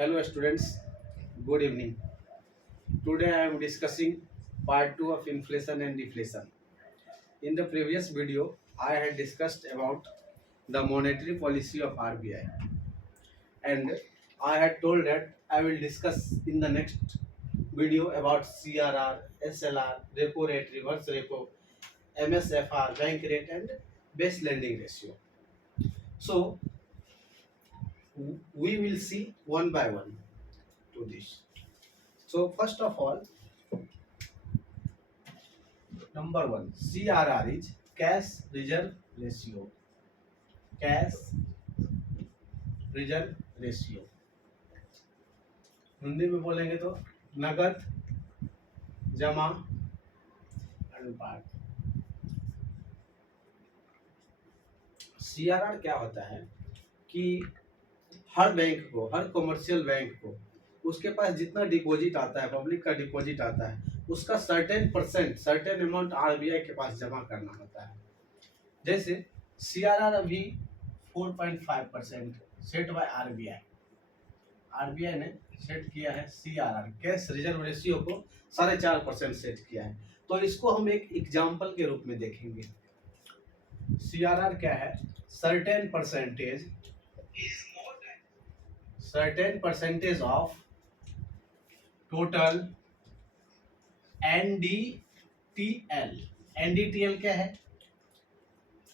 Hello students, good evening. Today I am discussing part 2 of inflation and deflation. In the previous video, I had discussed about the monetary policy of RBI and I had told that I will discuss in the next video about CRR, SLR, repo rate, reverse repo, MSFR, bank rate and base lending ratio. So we will see one by one to this. So first of all, number one, CRR is cash reserve ratio. Cash reserve ratio Hindi में बोलेंगे तो नगद जमा अनुपात। CRR क्या होता है कि हर बैंक को, हर कमर्शियल बैंक को उसके पास जितना डिपॉजिट आता है, पब्लिक का डिपॉजिट आता है, उसका सर्टेन अमाउंट आरबीआई के पास जमा करना होता है। जैसे सीआरआर अभी 4.5% सेट बाय आरबीआई। आरबीआई ने सेट किया है सीआरआर, कैश रिजर्व रेशियो को 4.5% सेट किया है। तो इसको हम एक एग्जांपल के रूप में देखेंगे। सीआरआर क्या है? Certain percentage of total NDTL. NDTL क्या है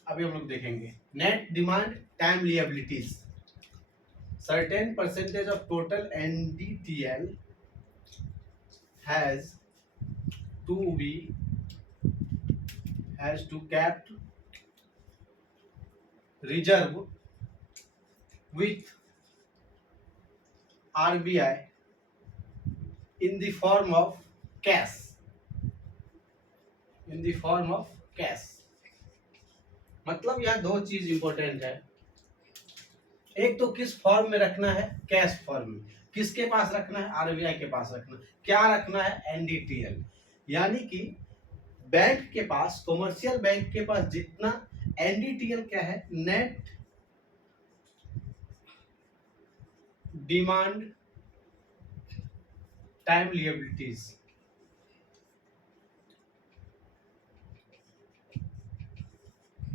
अभी हम लोग देखेंगे। Net demand time liabilities. certain percentage of total NDTL has to kept reserve with RBI in the form of cash. मतलब यहाँ दो चीज इंपॉर्टेंट है। एक तो किस फॉर्म में रखना है? कैश फॉर्म में। किसके पास रखना है? आरबीआई के पास रखना। क्या रखना है? एनडीटीएल। यानी कि बैंक के पास, कमर्शियल बैंक के पास जितना एनडीटीएल क्या है? Net demand time liabilities.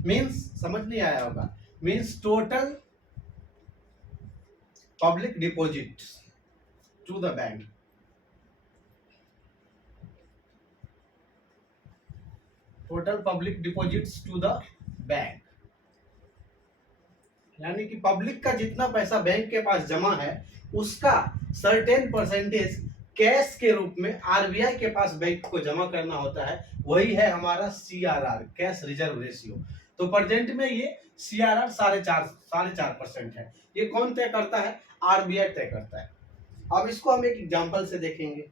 Means समझ नहीं आया होगा। Means total public deposits to the bank. Total public deposits to the bank, यानी कि पब्लिक का जितना पैसा बैंक के पास जमा है उसका सर्टेन परसेंटेज कैश के रूप में आरबीआई के पास बैंक को जमा करना होता है। वही है हमारा सीआरआर, कैश रिजर्व रेशियो। तो प्रेजेंट में ये सीआरआर 4.5% है। ये कौन तय करता है? आरबीआई तय करता है। अब इसको हम एक एग्जांपल से देखेंगे।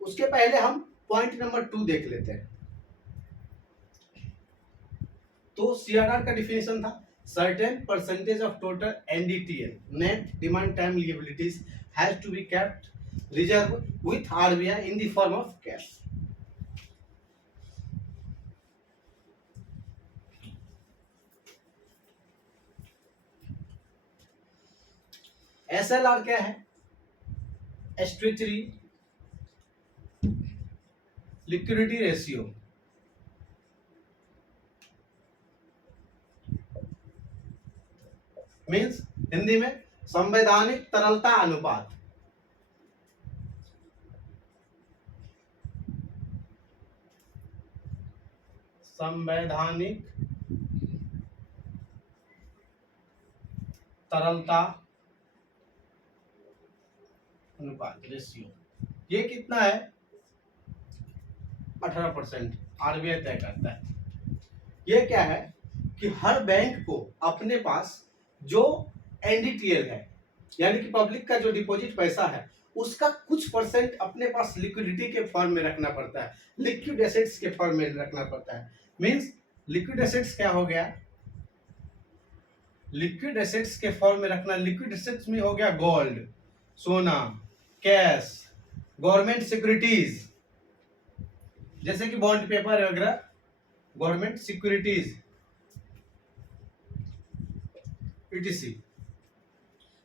उसके पहले हम पॉइंट नंबर 2 देख लेते हैं। तो सीआरआर का डिफिनेशन था certain percentage of total NDTL, net demand time liabilities, has to be kept reserve with RBI in the form of cash. SLR क्या है? Statutory liquidity ratio. Means Hindi में संवैधानिक तरलता अनुपात। संवैधानिक तरलता अनुपात रेशियो। ये कितना है? 18% आरबीआई तय करता है। ये क्या है कि हर बैंक को अपने पास जो एनडीटीएल है, यानी कि पब्लिक का जो डिपॉजिट पैसा है, उसका कुछ परसेंट अपने पास लिक्विडिटी के फॉर्म में रखना पड़ता है, लिक्विड एसेट्स के फॉर्म में रखना पड़ता है। मींस लिक्विड एसेट्स क्या हो गया? लिक्विड एसेट्स के फॉर्म में रखना। लिक्विड एसेट्स में हो गया गोल्ड, सोना, कैश, गवर्नमेंट सिक्योरिटीज जैसे कि बॉन्ड पेपर वगैरह, गवर्नमेंट सिक्योरिटीज, etc.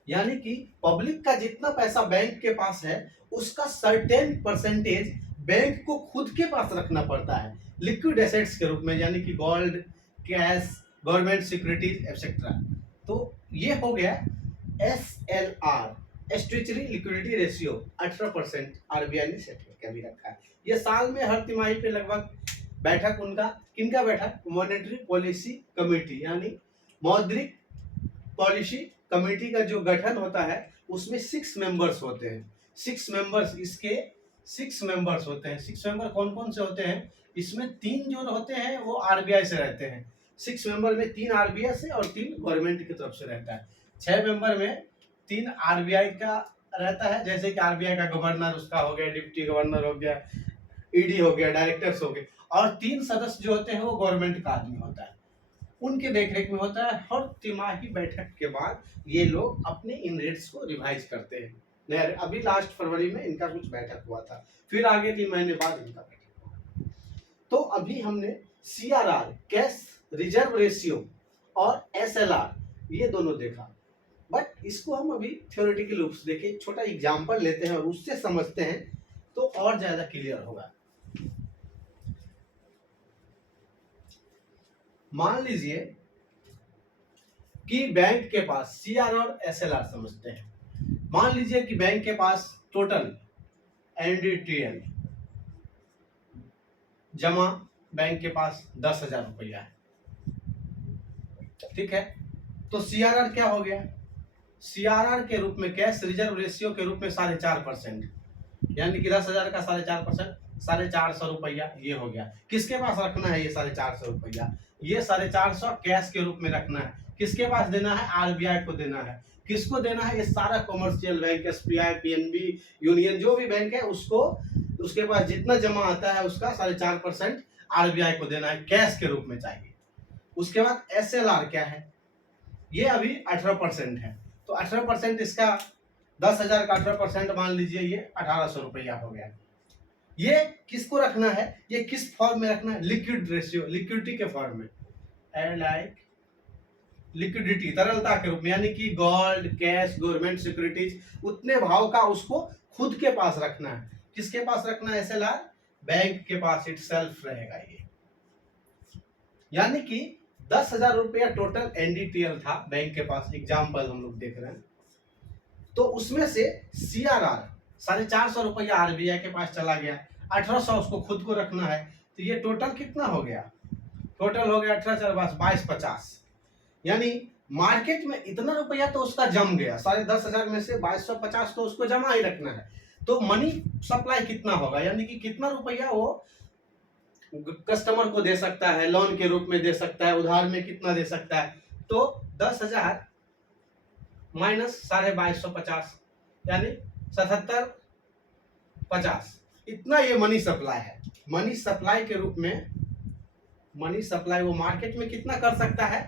यानी कि पब्लिक का जितना पैसा बैंक के पास है उसका सर्टेन परसेंटेज बैंक को खुद के पास रखना पड़ता है लिक्विड एसेट्स के रूप में, यानी कि gold, cash, government securities etcetera. तो ये हो गया SLR, statutory liquidity ratio 18% RBI ने सेट करके अभी रखा है। ये साल में हर तिमाही पे लगभग बैठक उनका, किनका बैठक, मॉनेटरी पॉलिसी कमेटी यानी मौद्रिक पॉलिसी कमेटी का जो गठन होता है उसमें 6 मेंबर्स होते हैं। 6 मेंबर्स, इसके 6 मेंबर्स होते हैं। 6 मेंबर कौन कौन से होते हैं? इसमें 3 जो होते हैं वो आरबीआई से रहते हैं। 6 मेंबर में 3 आरबीआई से और 3 गवर्नमेंट की तरफ से रहता है। 6 मेंबर में 3 आरबीआई का रहता है, जैसे कि आरबीआई का गवर्नर उसका हो गया, डिप्टी गवर्नर हो गया, ईडी हो गया, डायरेक्टर्स हो गए, और 3 सदस्य जो होते हैं वो गवर्नमेंट का आदमी होता है, उनके देखरेख में होता है। हर तिमाही बैठक के बाद ये लोग अपने इन रेट्स को रिवाइज करते हैं। अभी लास्ट फरवरी में इनका कुछ बैठक हुआ था, फिर आगे 3 महीने बाद इनका बैठक होगा। तो अभी हमने CRR, कैश रिजर्व रेशियो, और SLR ये दोनों देखा, बट इसको हम अभी थ्योरेटिकल रूप से देखें, छोटा एग्जाम्पल लेते हैं और उससे समझते हैं तो और ज्यादा क्लियर होगा। मान लीजिए कि बैंक के पास CRR और SLR समझते हैं। मान लीजिए कि बैंक के पास टोटल NDTL जमा बैंक के पास 10,000 रुपया है, ठीक है। तो CRR क्या हो गया? CRR के रूप में, कैश रिजर्व रेशियो के रूप में 4.5%, यानी कि 10,000 का 4.5%, 450 रुपया ये हो गया। किसके पास रखना है ये 450 रुपया? ये 450 कैश के रूप में रखना है। किसके पास देना है? आरबीआई को देना है। किसको देना है? ये सारा commercial bank, SBI, PNB, union, जो भी बैंक है उसको, उसके पास जितना जमा आता है उसका 4.5% आरबीआई को देना है, कैश के रूप में चाहिए। उसके बाद SLR क्या है? ये अभी 18% है, तो 18% इसका 10,000 का 18% मान लीजिए ये 1,800 रुपया हो गया। ये किसको रखना है? ये किस फॉर्म में रखना है? लिक्विड रेशियो, लिक्विडिटी के फॉर्म में, लाइक लिक्विडिटी, तरलता के रूप में, यानी कि गोल्ड, कैश, गवर्नमेंट सिक्योरिटीज, उतने भाव का उसको खुद के पास रखना है। किसके पास रखना है? SLR बैंक के पास इटसेल्फ रहेगा ये। यानी कि 10,000 रुपया टोटल NDTL था बैंक के पास, एग्जाम्पल हम लोग देख रहे हैं। तो उसमें से CRR 450 रुपया आरबीआई के पास चला गया, 1,800 उसको खुद को रखना है, तो ये टोटल कितना हो गया? टोटल हो गया 18,2250, यानी मार्केट में इतना रुपया तो उसका जम गया। 10,500 में से 2250 तो उसको जमा ही रखना है। तो मनी सप्लाई कितना होगा, यानी कि कितना रुपया वो कस्टमर को दे सकता है, लोन के रूप में दे सकता है, उधार में कितना दे सकता है। तो 10,000 माइनस 2250 यानी 7750, इतना ये मनी सप्लाई है। मनी सप्लाई के रूप में, मनी सप्लाई वो मार्केट में कितना कर सकता है?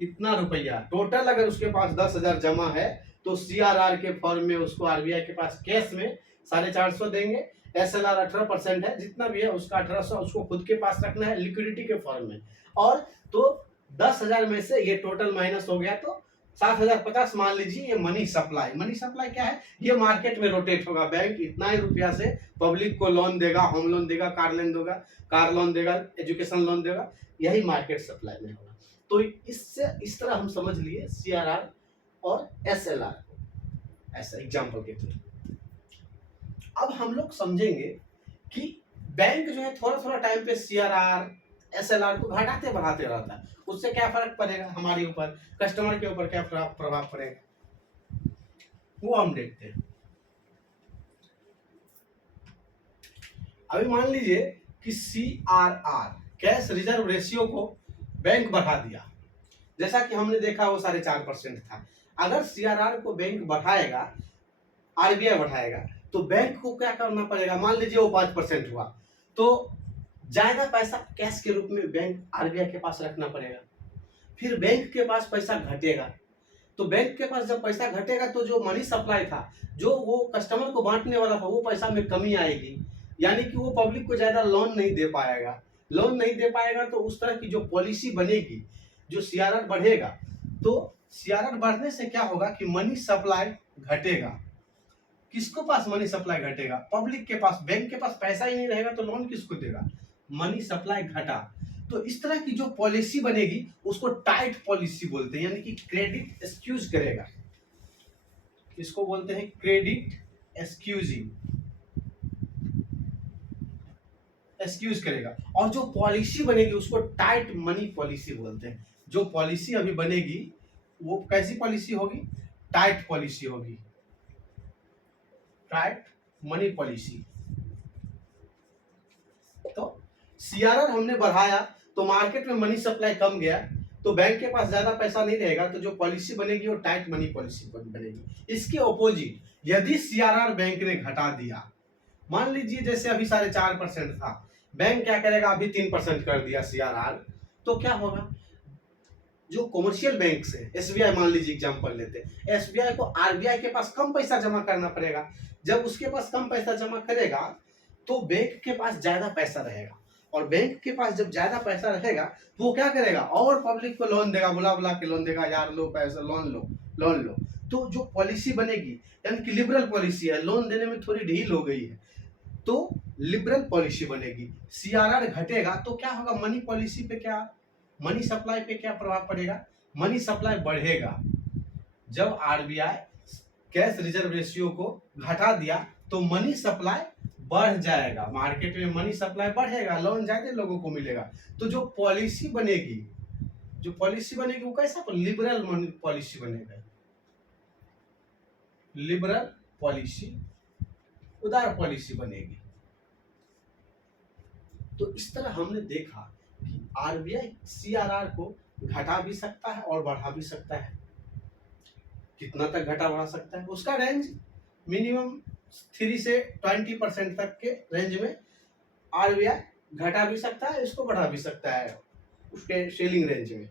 इतना रुपया टोटल। अगर उसके पास 10,000 जमा है तो CRR के फॉर्म में उसको आरबीआई के पास कैश में 450 देंगे। SLR 18% है, जितना भी है उसका 1,800 उसको खुद के पास रखना है लिक्विडिटी के फॉर्म में। और तो 10,000 में से ये टोटल माइनस हो गया तो 7,050 मान लीजिए ये मनी सप्लाई। मनी सप्लाई क्या है? ये मार्केट में रोटेट होगा। बैंक इतना ही रुपया से पब्लिक को लोन देगा, होम लोन देगा, कार लोन देगा, एजुकेशन लोन देगा, यही मार्केट सप्लाई में होगा। तो इससे इस तरह हम समझ लिए CRR और SLR ऐसा एग्जाम्पल के थ्रू। अब हम लोग समझेंगे कि बैंक जो है थोड़ा थोड़ा टाइम पे CRR SLR को घटाते बढ़ाते रहता है, उससे क्या फर्क पड़ेगा हमारे ऊपर, कस्टमर के ऊपर क्या प्रभाव पड़ेगा, वो हम देखते हैं। अभी मान लीजिए कि CRR कैश रिजर्व रेशियो को बैंक बढ़ा दिया, जैसा कि हमने देखा वो 4.5% था। अगर CRR को बैंक बढ़ाएगा, आरबीआई बढ़ाएगा, तो बैंक को क्या करना पड़ेगा? मान लीजिए वो 5% हुआ, तो ज्यादा पैसा कैश के रूप में बैंक आरबीआई के पास रखना पड़ेगा। फिर बैंक के पास पैसा घटेगा, तो बैंक के पास जब पैसा घटेगा तो जो मनी सप्लाई था, जो वो कस्टमर को बांटने वाला था, वो पैसा में कमी आएगी, यानी कि वो पब्लिक को ज्यादा लोन नहीं दे पाएगा। लोन नहीं दे पाएगा तो उस तरह की जो पॉलिसी बनेगी, जो CRR बढ़ेगा, तो सीआरआर बढ़ने से क्या होगा कि मनी सप्लाई घटेगा। किसको पास मनी सप्लाई घटेगा? पब्लिक के पास। बैंक के पास पैसा ही नहीं रहेगा तो लोन किसको देगा? मनी सप्लाई घटा। तो इस तरह की जो पॉलिसी बनेगी उसको टाइट पॉलिसी बोलते हैं, यानी कि क्रेडिट एक्सक्यूज करेगा। इसको बोलते हैं क्रेडिट एक्सक्यूजिंग, एक्सक्यूज करेगा। और जो पॉलिसी बनेगी उसको टाइट मनी पॉलिसी बोलते हैं। जो पॉलिसी अभी बनेगी वो कैसी पॉलिसी होगी? टाइट पॉलिसी होगी, टाइट मनी पॉलिसी। तो सीआरआर हमने बढ़ाया तो मार्केट में मनी सप्लाई कम गया, तो बैंक के पास ज्यादा पैसा नहीं रहेगा, तो जो पॉलिसी बनेगी वो टाइट मनी पॉलिसी बनेगी। इसके ऑपोजिट यदि सीआरआर बैंक ने घटा दिया, मान लीजिए जैसे अभी 4.5% था, बैंक क्या करेगा? अभी 3% कर दिया सीआरआर, तो क्या होगा? जो कॉमर्शियल बैंक है, एसबीआई मान लीजिए एग्जांपल लेते हैं, एसबीआई को आरबीआई के पास कम पैसा जमा करना पड़ेगा। जब उसके पास कम पैसा जमा करेगा तो बैंक के पास ज्यादा पैसा रहेगा, और बैंक के पास जब ज्यादा पैसा रहेगा तो वो क्या करेगा? और पब्लिक को लोन देगा, बुला बुला के लोन देगा, यार लो पैसा, लोन लो, लोन लो। तो जो पॉलिसी बनेगी, यानी कि लिबरल पॉलिसी है, लोन देने में थोड़ी ढील हो गई है, तो लिबरल पॉलिसी बनेगी। सीआरआर घटेगा तो क्या होगा? मनी पॉलिसी पे क्या, मनी सप्लाई पे क्या प्रभाव पड़ेगा? मनी सप्लाई बढ़ेगा। जब आरबीआई कैश रिजर्व रेशियो को घटा दिया तो मनी सप्लाई बढ़ जाएगा, मार्केट में मनी सप्लाई बढ़ेगा, लोन ज्यादा लोगों को मिलेगा। तो जो पॉलिसी बनेगी, जो पॉलिसी बनेगी वो कैसा? लिबरल मनी पॉलिसी बनेगा, लिबरल पॉलिसी, उदार पॉलिसी बनेगी। तो इस तरह हमने देखा कि आरबीआई सीआरआर को घटा भी सकता है और बढ़ा भी सकता है। कितना तक घटा बढ़ा सकता है? उसका रेंज मिनिमम 3 से 20% तक के रेंज में आरबीआई घटा भी सकता है, इसको बढ़ा भी सकता है उसके सेलिंग रेंज में।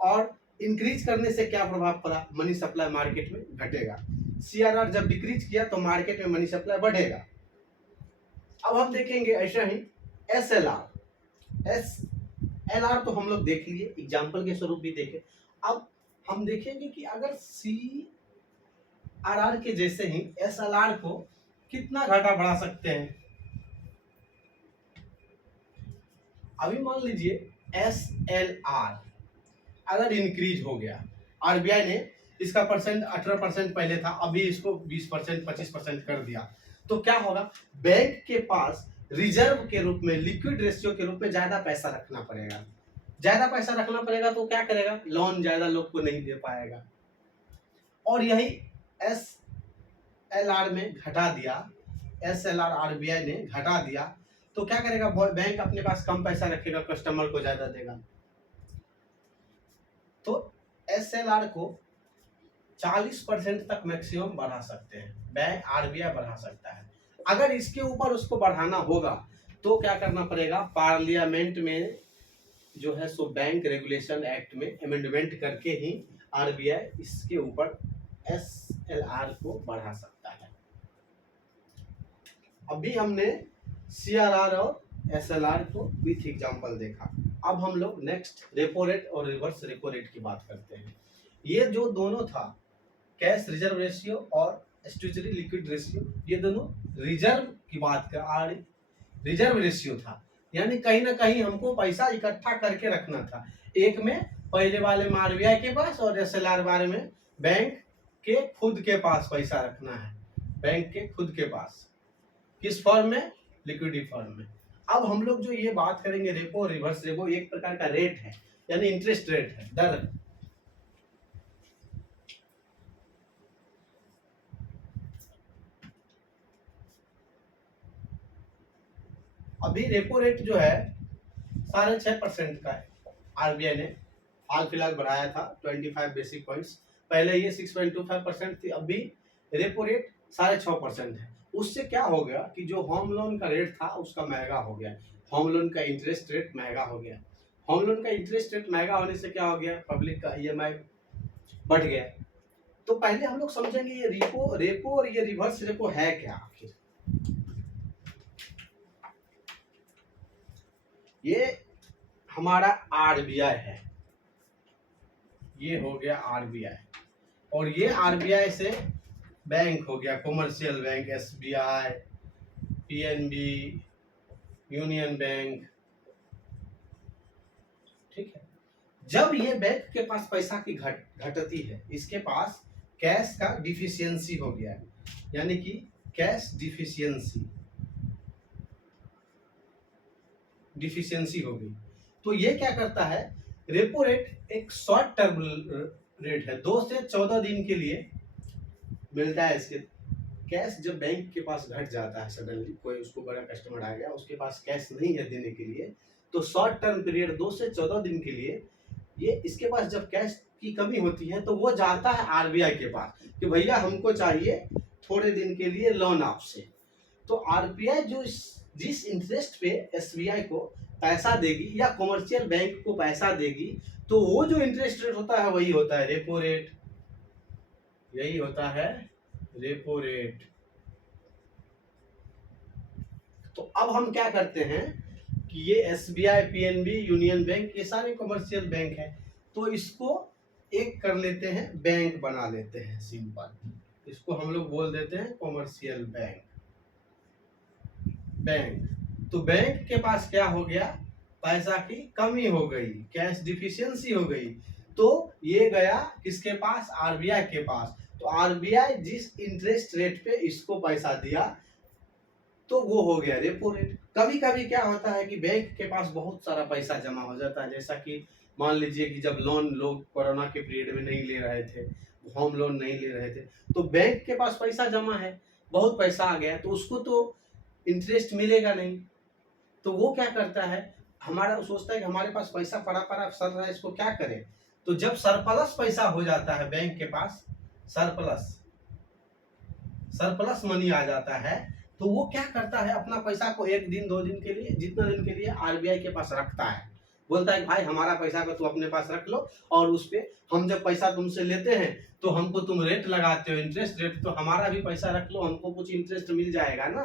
और इंक्रीज करने से क्या प्रभाव पड़ा? मनी सप्लाई मार्केट में घटेगा। सीआरआर जब डिक्रीज किया तो मार्केट में मनी सप्लाई बढ़ेगा। अब हम देखेंगे ऐसा ही एसएलआर। एसएलआर तो हम लोग देख लिए, एग्जाम्पल के स्वरूप भी देखे। अब हम देखेंगे कि अगर सीआरआर के जैसे ही एसएलआर को कितना घटा बढ़ा सकते हैं। अभी मान लीजिए एसएलआर अगर इंक्रीज हो गया, आरबीआई ने इसका परसेंट 18% पहले था, अभी इसको 20% 25% कर दिया, तो क्या होगा? बैंक के पास रिजर्व के रूप में, लिक्विड रेशियो के रूप में ज्यादा पैसा रखना पड़ेगा। ज्यादा पैसा रखना पड़ेगा तो क्या करेगा? लोन ज्यादा लोग को नहीं दे पाएगा। और यही एसएलआर में घटा दिया, एसएलआर आरबीआई ने घटा दिया, तो क्या करेगा? बैंक अपने पास कम पैसा रखेगा, कस्टमर को ज्यादा देगा। तो एसएलआर को 40% तक मैक्सिमम बढ़ा सकते हैं, बैंक आरबीआई बढ़ा सकता है। अगर इसके ऊपर उसको बढ़ाना होगा तो क्या करना पड़ेगा? पार्लियामेंट में जो है सो बैंक रेगुलेशन एक्ट में अमेंडमेंट करके ही आरबीआई इसके ऊपर एसएलआर को बढ़ा सकता है। अभी हमने सीआरआर और एसएलआर को विथ एग्जांपल देखा। अब हम लोग नेक्स्ट रेपो रेट और रिवर्स रेपो रेट की बात करते हैं। ये जो दोनों था, कैश रिजर्व रेशियो और स्टैट्यूटरी लिक्विड रेशियो, ये दोनों रिजर्व की बात कर, रिजर्व रेशियो था, यानी कहीं ना कहीं हमको पैसा इकट्ठा करके रखना था। एक में पहले वाले में आरबीआई के पास और एसएलआर वाले में बैंक के खुद के पास पैसा रखना है, बैंक के खुद के पास। किस फॉर्म में? लिक्विडिटी फॉर्म में। अब हम लोग जो ये बात करेंगे रेपो रिवर्स रेपो, एक प्रकार का रेट है, यानी इंटरेस्ट रेट है, दर है। अभी रेपो रेट जो है 6.5% का है, आरबीआई ने हाल फिलहाल बढ़ाया था 25 बेसिक पॉइंट्स। पहले ये 6.25% थी, अभी रेपो रेट 6.5% है। उससे क्या हो गया कि जो होम लोन का रेट था उसका महंगा हो गया, होम लोन का इंटरेस्ट रेट महंगा हो गया। होम लोन का इंटरेस्ट रेट महंगा होने से क्या हो गया? पब्लिक का ईएमआई बढ़ गया। तो पहले हम लोग समझेंगे ये रेपो और ये रिवर्स रेपो है क्या आखिर। ये हमारा आरबीआई है, ये हो गया आरबीआई, और ये आरबीआई से बैंक हो गया commercial bank, SBI, PNB, union bank, ठीक है। जब ये बैंक के पास पैसा की घटती है, इसके पास कैश का डिफिशियंसी हो गया है, यानी कि कैश डिफिशियंसी हो गई, तो ये क्या करता है, रेपो रेट एक शॉर्ट टर्म रेट है, 2 से 14 दिन के लिए मिलता है। इसके कैश जब बैंक के पास घट जाता है, सडनली कोई उसको बड़ा कस्टमर आ गया, उसके पास कैश नहीं है देने के लिए, तो शॉर्ट टर्म पीरियड 2 से 14 दिन के लिए ये इसके पास जब कैश की कमी होती है तो वो जाता है आरबीआई के पास कि भैया हमको चाहिए थोड़े दिन के लिए लोन आपसे। तो आरबीआई जो जिस इंटरेस्ट पे एसबीआई को पैसा देगी या कॉमर्शियल बैंक को पैसा देगी, तो वो जो इंटरेस्ट रेट होता है वही होता है रेपो रेट, यही होता है रेपो रेट। तो अब हम क्या करते हैं कि ये एसबीआई, पीएनबी, यूनियन बैंक, ये सारे कमर्शियल बैंक है, तो इसको एक कर लेते हैं, बैंक बना लेते हैं सिंपल, इसको हम लोग बोल देते हैं कमर्शियल बैंक। तो बैंक के पास क्या हो गया, पैसा की कमी हो गई, कैश डिफिशियंसी हो गई, तो ये गया किसके पास, आरबीआई के पास। तो आरबीआई जिस इंटरेस्ट रेट पे इसको पैसा दिया तो वो हो गया रेपो रेट। कभी कभी क्या होता है कि बैंक के पास बहुत सारा पैसा जमा हो जाता है, जैसा कि मान लीजिए कि जब लोन लोग कोरोना के पीरियड में नहीं ले रहे थे, होम लोन नहीं ले रहे थे, तो बैंक के पास पैसा जमा है, बहुत पैसा आ गया, तो उसको तो इंटरेस्ट मिलेगा नहीं, तो वो क्या करता है, हमारा सोचता है कि हमारे पास पैसा पड़ा पड़ा सर रहा है, इसको क्या करें। तो जब सरप्लस पैसा हो जाता है बैंक के पास, सरप्लस मनी आ जाता है, तो वो क्या करता है, अपना पैसा को 1 दिन 2 दिन के लिए, जितना दिन के लिए आरबीआई के पास रखता है, बोलता है भाई हमारा पैसा को तू अपने पास रख लो, और उस पे हम जब पैसा तुमसे लेते हैं तो हमको तुम रेट लगाते हो, इंटरेस्ट रेट, तो हमारा भी पैसा रख लो, हमको कुछ इंटरेस्ट मिल जाएगा ना।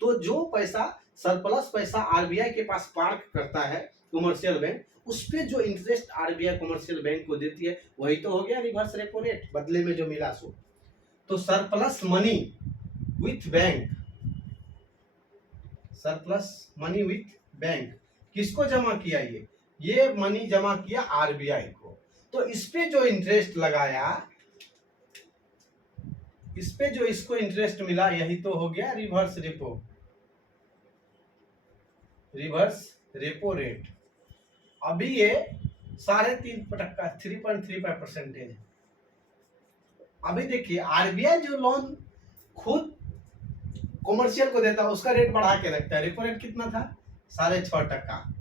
तो जो पैसा सरप्लस पैसा आरबीआई के पास पार्क करता है कमर्शियल बैंक, उस पे जो इंटरेस्ट आरबीआई कमर्शियल बैंक को देती है, वही तो हो गया रिवर्स रेपो रेट, बदले में जो मिला सो। तो surplus money with bank, surplus money with bank किसको जमा किया, ये मनी जमा किया आरबीआई को। तो इस पे जो इंटरेस्ट लगाया, इस पे जो इसको इंटरेस्ट मिला, यही तो हो गया रिवर्स रेपो रेट। अभी ये 3.5%, 3.35% है। अभी देखिए आरबीआई जो लोन खुद कॉमर्शियल को देता है उसका रेट बढ़ा के रखता है, रेपो रेट कितना था, 6.5%,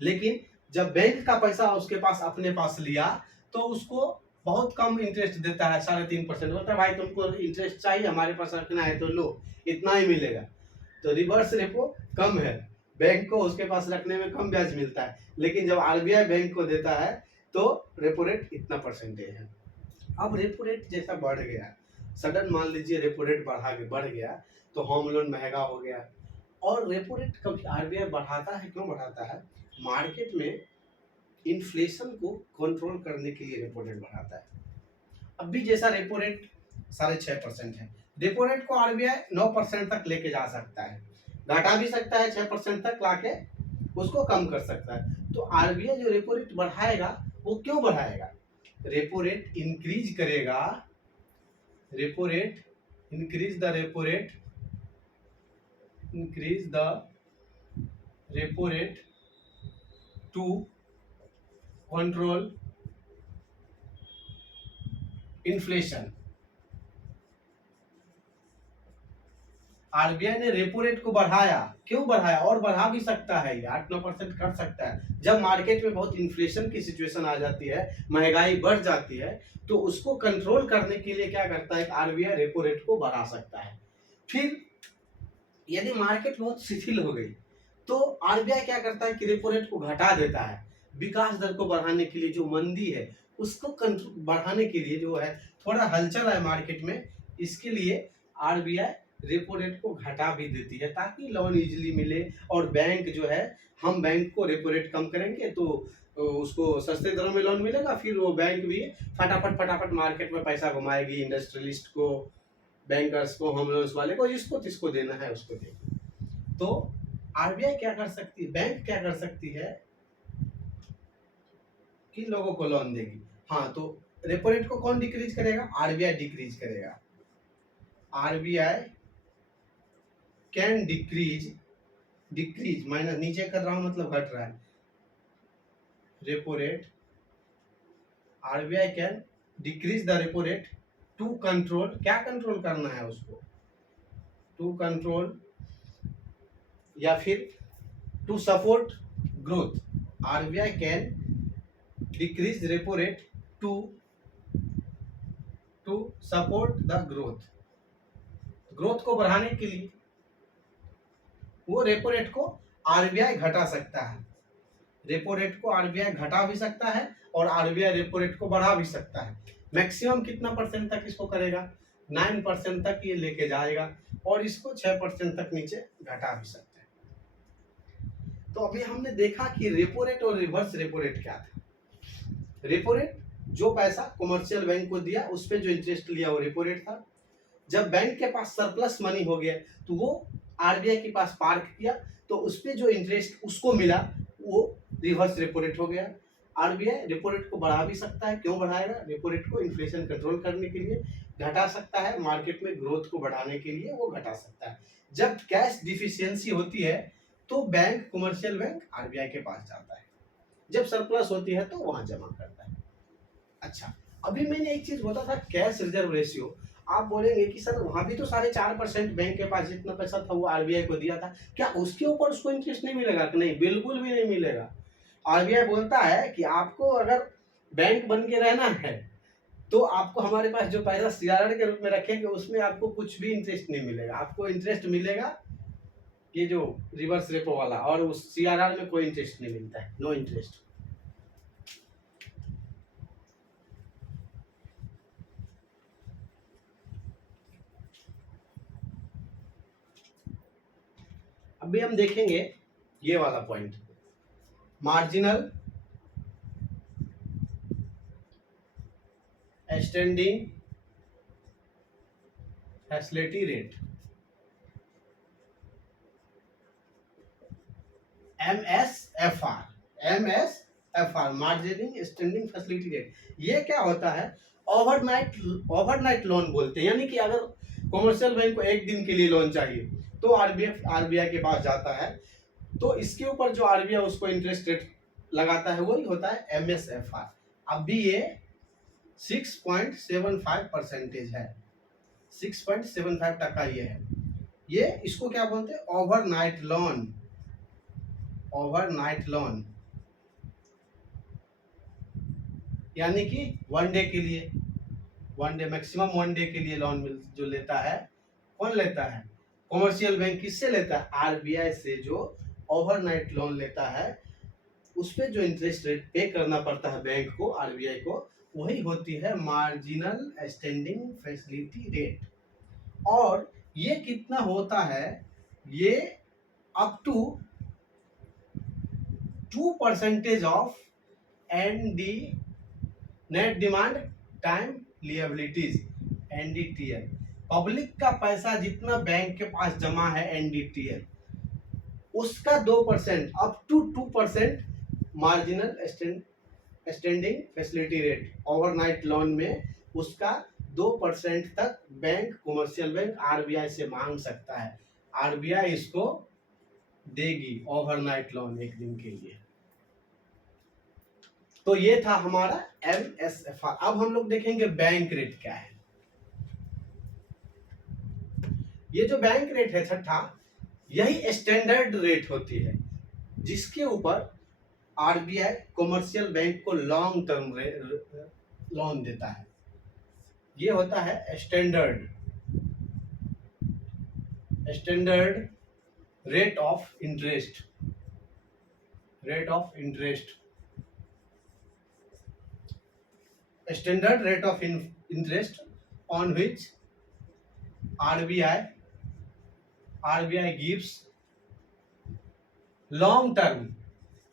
लेकिन जब बैंक का पैसा उसके पास अपने पास लिया तो उसको बहुत कम इंटरेस्ट देता है, 3.5%, बोलता है भाई तुमको इंटरेस्ट चाहिए हमारे पास रखना है तो लो, इतना ही मिलेगा। तो रिवर्स रेपो कम है, बैंक को उसके पास रखने में कम ब्याज मिलता है, लेकिन जब आरबीआई बैंक को देता है तो रेपो रेट इतना परसेंटेज है। अब रेपो रेट जैसा बढ़ गया, सडन मान लीजिए रेपो रेट बढ़ गया, तो होम लोन महंगा हो गया। और रेपो रेट कभी आरबीआई बढ़ाता है, क्यों बढ़ाता है, मार्केट में इन्फ्लेशन को कंट्रोल करने के लिए रेपो रेट बढ़ाता है। अब भी जैसा रेपो रेट 6.5% है, रेपो रेट को आरबीआई 9% तक लेके जा सकता है, घटा भी सकता है, 6% तक लाके उसको कम कर सकता है। तो आरबीआई जो रेपो रेट बढ़ाएगा वो क्यों बढ़ाएगा, रेपो रेट इंक्रीज करेगा, repo rate increase the repo rate to control inflation. RBI ने रेपो रेट को बढ़ाया, क्यों बढ़ाया, और बढ़ा भी सकता है, 8-9% कर सकता है। जब मार्केट में बहुत इन्फ्लेशन की सिचुएशन आ जाती है, महंगाई बढ़ जाती है, तो उसको कंट्रोल करने के लिए क्या करता है, आरबीआई रेपो रेट को बढ़ा सकता है। फिर यदि मार्केट बहुत शिथिल हो गई तो आरबीआई क्या करता है कि रेपो रेट को घटा देता है, विकास दर को बढ़ाने के लिए, जो मंदी है उसको बढ़ाने के लिए, जो है थोड़ा हलचल है मार्केट में, इसके लिए आरबीआई रेपो रेट को घटा भी देती है ताकि लोन इजीली मिले, और बैंक जो है, हम बैंक को रेपो रेट कम करेंगे तो तो उसको सस्ते दरों में लोन मिलेगा, फिर वो बैंक भी फटाफट फटाफट मार्केट में पैसा घुमाएगी, इंडस्ट्रियलिस्ट को, बैंकर्स को, होम लोन्स वाले को, जिसको जिसको देना है उसको देगी। तो आरबीआई क्या कर सकती है, बैंक क्या कर सकती है कि लोगों को लोन देगी। हाँ, तो रेपो रेट को कौन डिक्रीज करेगा, आरबीआई डिक्रीज करेगा। RBI can decrease, decrease minus नीचे कर रहा हूं मतलब घट रहा है, repo rate, RBI can decrease the repo rate to control, क्या कंट्रोल करना है उसको, टू कंट्रोल या फिर to support growth. RBI can decrease repo rate to support the growth, growth को बढ़ाने के लिए वो रेपो रेट को आरबीआई घटा सकता है, रेपो रेट को आरबीआई घटा भी सकता है और आरबीआई रेपो रेट को बढ़ा भी सकता है। मैक्सिमम कितना परसेंट तक इसको करेगा, 9% तक ये लेके जाएगा, और इसको 6% तक नीचे घटा भी सकता है। तो अभी हमने देखा कि रेपो रेट और रिवर्स रेपो रेट क्या था। रेपो रेट जो पैसा कमर्शियल बैंक को दिया उस पर जो इंटरेस्ट लिया वो रेपो रेट था। जब बैंक के पास सरप्लस मनी हो गया तो वो आरबीआई के पास पार्क किया, तो उस पर जो इंटरेस्ट उसको मिला वो रिवर्स रेपो रेट हो गया। आरबीआई रेपो रेट को बढ़ा भी सकता है, क्यों बढ़ाएगा, रेपो रेट को इन्फ्लेशन कंट्रोल करने के लिए, घटा सकता है मार्केट में ग्रोथ को बढ़ाने के लिए वो घटा सकता है। जब कैश डिफिशियंसी होती है तो बैंक, कमर्शियल बैंक आरबीआई के पास जाता है, जब सरप्लस होती है तो वहां जमा करता है। अच्छा, अभी मैंने एक चीज बोला था कैश रिजर्व रेशियो, आप बोलेंगे कि सर वहां भी तो 4.5% बैंक के पास जितना पैसा था वो आरबीआई को दिया था, क्या उसके ऊपर उसको इंटरेस्ट नहीं मिलेगा, कि नहीं, बिल्कुल भी नहीं मिलेगा। आरबीआई बोलता है कि आपको अगर बैंक बन के रहना है तो आपको हमारे पास जो पैसा सीआरआर के रूप में रखेंगे उसमें आपको कुछ भी इंटरेस्ट नहीं मिलेगा, आपको इंटरेस्ट मिलेगा ये जो रिवर्स रेपो वाला, और उस सीआरआर में कोई इंटरेस्ट नहीं मिलता है, नो इंटरेस्ट। अभी हम देखेंगे ये वाला point, marginal standing facility rate, MSFR, MSFR marginal standing facility rate. ये क्या होता है, ओवरनाइट लोन बोलते हैं, यानी कि अगर कमर्शियल बैंक को एक दिन के लिए लोन चाहिए तो आरबीआई के पास जाता है, तो इसके ऊपर जो आरबीआई उसको इंटरेस्ट रेट लगाता है वही होता है MSFR। अभी ये 6.75% है, 6.75% ये है। ये इसको क्या बोलते हैं, ओवरनाइट लोन, ओवरनाइट लोन यानी कि वन डे के लिए, one day maximum one day के लिए लोन जो लेता है, कौन लेता है, कमर्शियल बैंक। किससे लेता है, आरबीआई से। जो ओवरनाइट लोन लेता है उस पर जो इंटरेस्ट रेट पे करना पड़ता है बैंक को, आरबीआई को, वही होती है मार्जिनल स्टैंडिंग फैसिलिटी रेट। और ये कितना होता है, ये up to 2% of ND, net demand time liabilities, NDTL. Public का पैसा जितना बैंक के पास जमा है एनडीटीएल उसका 2%, up to 2% marginal standing facility rate overnight loan में उसका 2% तक बैंक, कमर्शियल बैंक आरबीआई से मांग सकता है, आरबीआई इसको देगी ओवरनाइट लोन एक दिन के लिए। तो ये था हमारा MSFR। अब हम लोग देखेंगे बैंक रेट क्या है। ये जो बैंक रेट है छठा, यही स्टैंडर्ड रेट होती है जिसके ऊपर आरबीआई कमर्शियल बैंक को लॉन्ग टर्म लोन देता है। ये होता है standard rate of interest, rate of interest, standard rate of interest on which RBI gives long term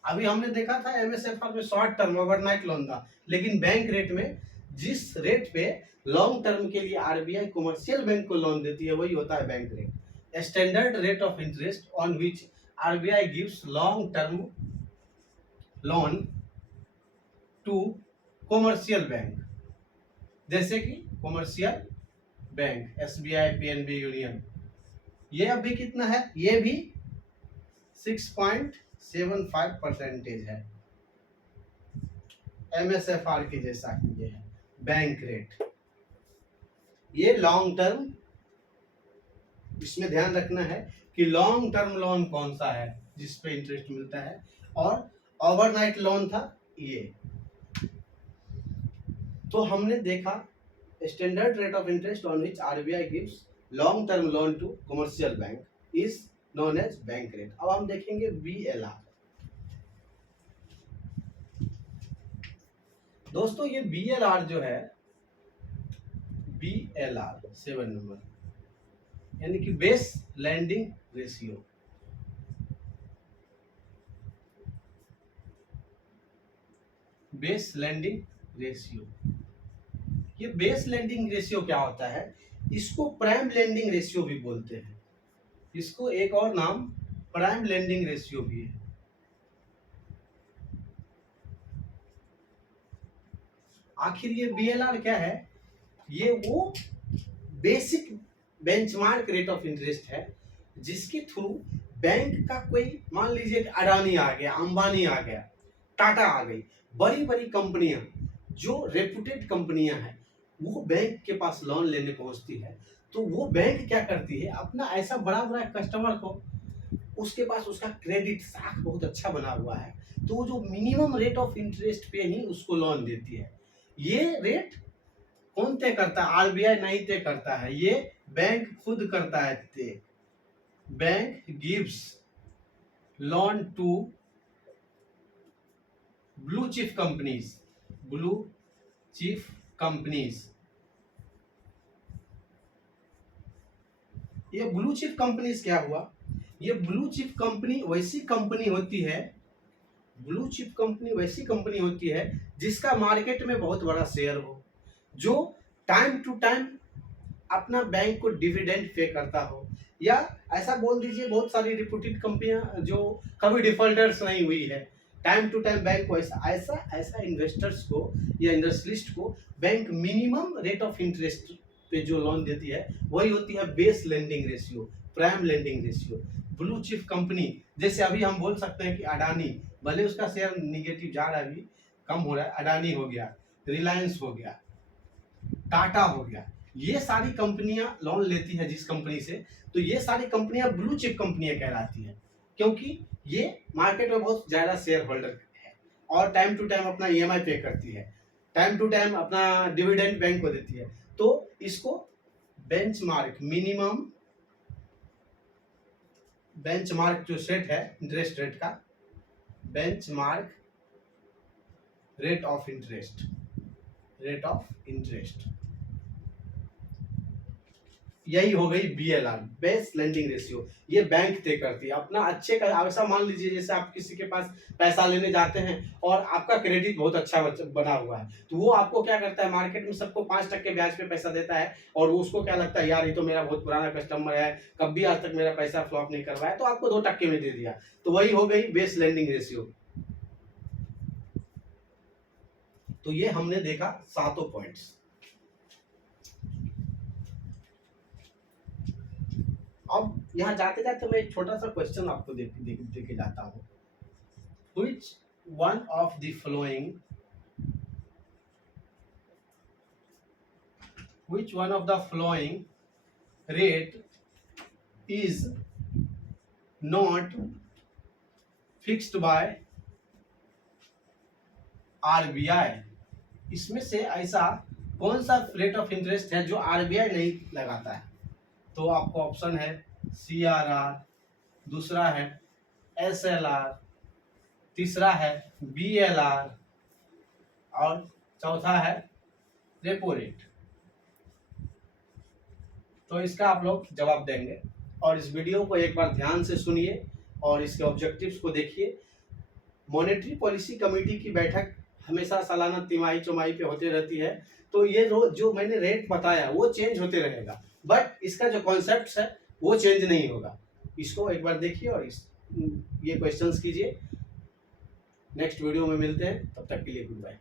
अभी हमने देखा था एमएसएफआर में शॉर्ट टर्म ओवरनाइट लोन था, लेकिन बैंक रेट में जिस रेट पे लॉन्ग टर्म के लिए आरबीआई कमर्शियल बैंक को लोन देती है वही होता है bank rate, standard rate of interest on which RBI gives long term loan to commercial bank, जैसे कि commercial bank SBI, PNB, union. ये अभी कितना है, ये भी 6.75% है एमएसएफआर के जैसा ही ये है बैंक रेट। ये लॉन्ग टर्म, इसमें ध्यान रखना है कि लॉन्ग टर्म लोन कौन सा है जिस पे इंटरेस्ट मिलता है, और ओवरनाइट लोन था ये। तो हमने देखा standard rate of interest on which RBI gives long term loan to commercial bank is known as bank rate. अब हम देखेंगे बीएलआर। दोस्तों ये बीएलआर जो है, बीएलआर 7 नंबर, यानी कि base lending ratio. Base lending ratio, ये बेस लैंडिंग रेशियो क्या होता है, इसको प्राइम लैंडिंग रेशियो भी बोलते हैं, इसको एक और नाम प्राइम लैंडिंग रेशियो भी है। आखिर ये बीएलआर क्या है, ये वो basic benchmark rate of interest है जिसके थ्रू बैंक का कोई, मान लीजिए अडानी आ गया, अंबानी आ गया, टाटा आ गई, बड़ी बड़ी कंपनियां जो रेपुटेड कंपनियां हैं वो बैंक के पास लोन लेने पहुंचती है, तो वो बैंक क्या करती है, अपना ऐसा बड़ा बड़ा कस्टमर को, उसके पास उसका क्रेडिट साख बहुत अच्छा बना हुआ है, तो वो जो मिनिमम रेट ऑफ इंटरेस्ट पे ही उसको लोन देती है। ये रेट कौन तय करता है, आरबीआई नहीं तय करता है, ये बैंक खुद करता है तय। Bank gives loan to blue chip companies, blue chip companies. ये ब्लू चिप कंपनीज क्या हुआ, ये ब्लू चिप कंपनी वैसी कंपनी होती है, ब्लू चिप कंपनी वैसी कंपनी होती है जिसका मार्केट में बहुत बड़ा शेयर हो, जो टाइम टू टाइम अपना बैंक को डिविडेंड पे करता हो, या ऐसा बोल दीजिए बहुत सारी रिप्यूटेड कंपनियां जो कभी डिफॉल्टर्स नहीं हुई है, टाइम टू टाइम बैंक को ऐसा ऐसा ऐसा इन्वेस्टर्स को या इंडस्ट्रियलिस्ट को bank minimum rate of interest पे जो लोन देती है वही होती है base lending ratio, prime lending ratio. Blue chip company जैसे अभी हम बोल सकते हैं कि अडानी, भले उसका शेयर निगेटिव जा रहा है, अभी कम हो रहा है, अडानी हो गया, रिलायंस हो गया, टाटा हो गया, ये सारी कंपनियां लोन लेती है जिस कंपनी से, तो ये सारी कंपनियां ब्लू चिप कंपनियां कहलाती हैं, क्योंकि ये मार्केट में बहुत ज़्यादा शेयर होल्डर है और टाइम टू टाइम अपना ईएमआई पे करती है, टाइम टू टाइम अपना डिविडेंड बैंक को देती है, तो इसको बेंचमार्क, मिनिमम बेंचमार्क जो सेट है इंटरेस्ट रेट का, benchmark rate of interest, rate of interest, यही हो गई बीएलआर, बेस लेंडिंग रेशियो। ये बैंक तय करती है अपना अच्छे का। ऐसा मान लीजिए जैसे आप किसी के पास पैसा लेने जाते हैं और आपका क्रेडिट बहुत अच्छा बना हुआ है, तो वो आपको क्या करता है, मार्केट में सबको 5% ब्याज पे पैसा देता है, और उसको क्या लगता है, यार ये तो मेरा बहुत पुराना कस्टमर है, कभी आज तक मेरा पैसा फ्लॉप नहीं करवाया, तो आपको 2% में दे दिया, तो वही हो गई बेस लेंडिंग रेशियो। तो ये हमने देखा 7 पॉइंट्स। अब यहाँ जाते जाते मैं एक छोटा सा क्वेश्चन आपको दे के जाता हूँ। Which one of the following, which one of the following rate is not fixed by RBI? इसमें से ऐसा कौन सा रेट ऑफ इंटरेस्ट है जो आरबीआई नहीं लगाता है? तो आपको ऑप्शन है CRR, दूसरा है SLR, तीसरा है BLR और चौथा है रेपो रेट। तो इसका आप लोग जवाब देंगे, और इस वीडियो को एक बार ध्यान से सुनिए और इसके ऑब्जेक्टिव्स को देखिए। मॉनेटरी पॉलिसी कमेटी की बैठक हमेशा सालाना, तिमाही, चौमाही पे होते रहती है। तो ये जो मैंने रेट बताया वो चेंज होते रहेगा, बट इसका जो कॉन्सेप्ट है वो चेंज नहीं होगा। इसको एक बार देखिए और ये क्वेश्चंस कीजिए। नेक्स्ट वीडियो में मिलते हैं, तब तक के लिए गुड बाय।